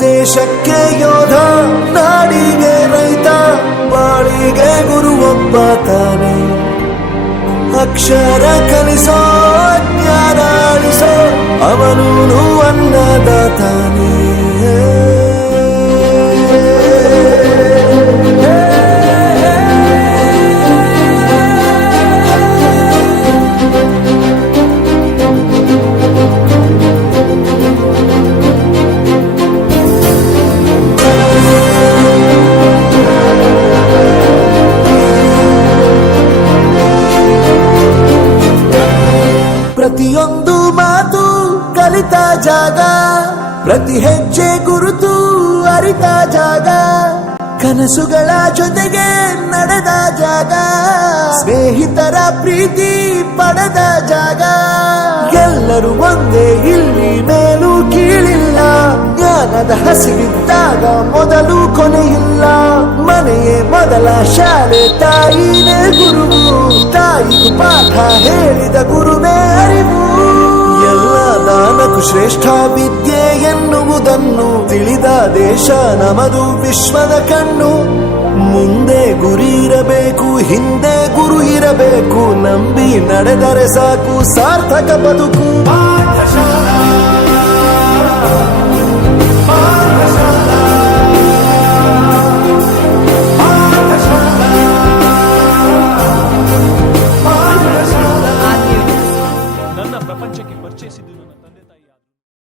ದೇಶಕ್ಕೆ ಯೋಧ, ನಾಡಿಗೆ ರೈತ, ಬಾಳಿಗೆ ಗುರು ಒಬ್ಬ ತಾನೆ. ಅಕ್ಷರ ಕಲಿಸೋ, ಜ್ಞಾನ ಅಳಿಸೋ, ಅವನೂನು ಅನ್ನದಾತಾನೆ. ಪ್ರತಿಯೊಂದು ಮಾತು ಕಲಿತ ಜಾಗ, ಪ್ರತಿ ಹೆಜ್ಜೆ ಗುರುತು ಅರಿತ ಜಾಗ, ಕನಸುಗಳ ಜೊತೆಗೆ ನಡೆದ ಜಾಗ, ಸ್ನೇಹಿತರ ಪ್ರೀತಿ ಪಡೆದ ಜಾಗ. ಎಲ್ಲರೂ ಒಂದೇ, ಇಲ್ಲಿ ಮೇಲೂ ಕೀಳಿಲ್ಲ, ಜ್ಞಾನದ ಹಸಿವಿದ್ದಾಗ ಮೊದಲು ಕೊನೆಯಿಲ್ಲ. ಮನೆಯೇ ಮೊದಲ ಶಾಲೆ, ತಾಯಿನೇ ಗುರುವು, ತಾಯಿಗೂ ಪಾಠ ಹೇಳಿದ ಗುರುವೇ ಅರಿವು. ಎಲ್ಲ ದಾನಕ್ಕೂ ಶ್ರೇಷ್ಠ ವಿದ್ಯೆ ಎನ್ನುವುದನ್ನು ತಿಳಿದ ದೇಶ ನಮದು, ವಿಶ್ವದ ಕಣ್ಣು. ಮುಂದೆ ಗುರಿ ಇರಬೇಕು, ಹಿಂದೆ ಗುರು ಇರಬೇಕು, ನಂಬಿ ನಡೆದರೆ ಸಾಕು ಸಾರ್ಥಕ ಬದುಕು.